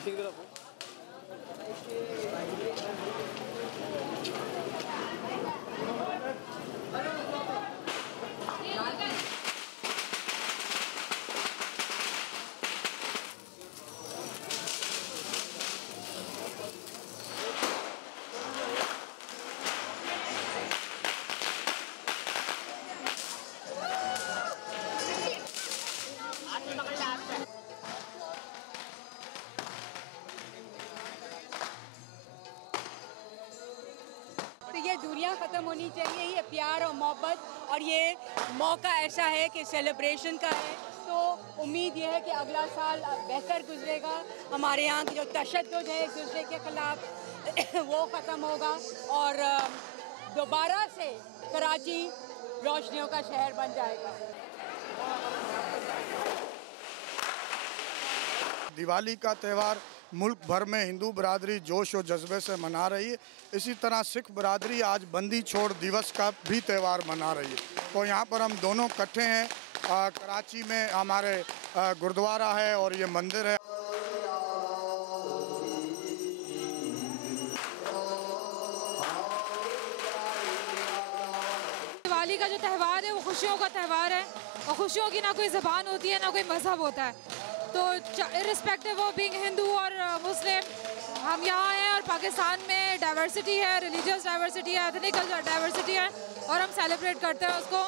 Finishing की तरफ तो ये दूरियां ख़त्म होनी चाहिए, ये प्यार और मोहब्बत। और ये मौका ऐसा है कि सेलिब्रेशन का है, तो उम्मीद ये है कि अगला साल बेहतर गुजरेगा। हमारे यहाँ की जो तशद्दुद है एक दूसरे के ख़िलाफ़ वो ख़त्म होगा और दोबारा से कराची रोशनियों का शहर बन जाएगा। दिवाली का त्यौहार मुल्क भर में हिंदू बरादरी जोश और जज्बे से मना रही है। इसी तरह सिख बरादरी आज बंदी छोड़ दिवस का भी त्यौहार मना रही है। तो यहाँ पर हम दोनों इकट्ठे हैं। कराची में हमारे गुरुद्वारा है और ये मंदिर है। दिवाली का जो त्यौहार है वो खुशियों का त्यौहार है और खुशियों की ना कोई ज़बान होती है ना कोई मज़हब होता है। तो इर्रिस्पेक्टिव ऑफ बीइंग हिंदू और मुस्लिम, हम यहाँ हैं और पाकिस्तान में डाइवर्सिटी है, रिलीजियस डाइवर्सिटी है, एथनिकल डाइवर्सिटी है और हम सेलिब्रेट करते हैं उसको।